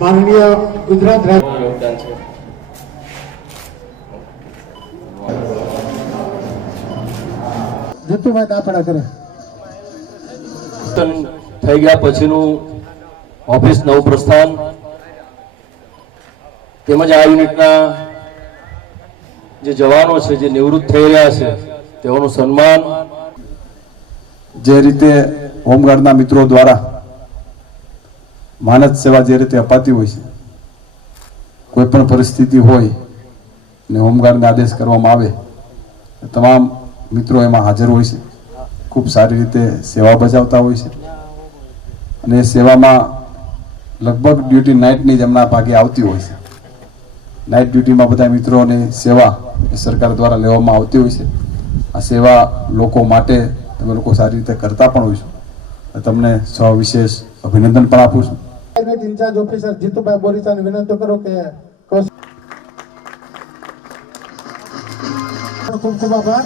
માનનીય ગુજરાત રાજ્ય યોગદાન છે. જીતુભાઈ દાપડા કરે થઈ ગયા પછીનું ઓફિસ નવું પ્રસ્થાન તેમજ આ યુનિટના જે જવાનો છે જે નિવૃત્ત થઈ રહ્યા છે તેઓનું સન્માન. જે રીતે હોમગાર્ડના મિત્રો દ્વારા માનદ સેવા જે રીતે અપાતી હોય છે, કોઈ પણ પરિસ્થિતિ હોય ને હોમગાર્ડને આદેશ કરવામાં આવે, તમામ મિત્રો એમાં હાજર હોય છે, ખૂબ સારી રીતે સેવા બજાવતા હોય છે અને એ સેવામાં લગભગ ડ્યુટી નાઇટની જ એમના ભાગે આવતી હોય છે. નાઇટ ડ્યુટીમાં બધા મિત્રોની સેવા સરકાર દ્વારા લેવામાં આવતી હોય છે. આ સેવા લોકો માટે તમે લોકો સારી રીતે કરતા પણ હોય છો. તમને સવિશેષ અભિનંદન પણ આપું છું. ઇન્ચાર્જ ઓફિસર જીતુભાઈ બોરીસાને વિનંતી કરો કે ખૂબ ખૂબ આભાર.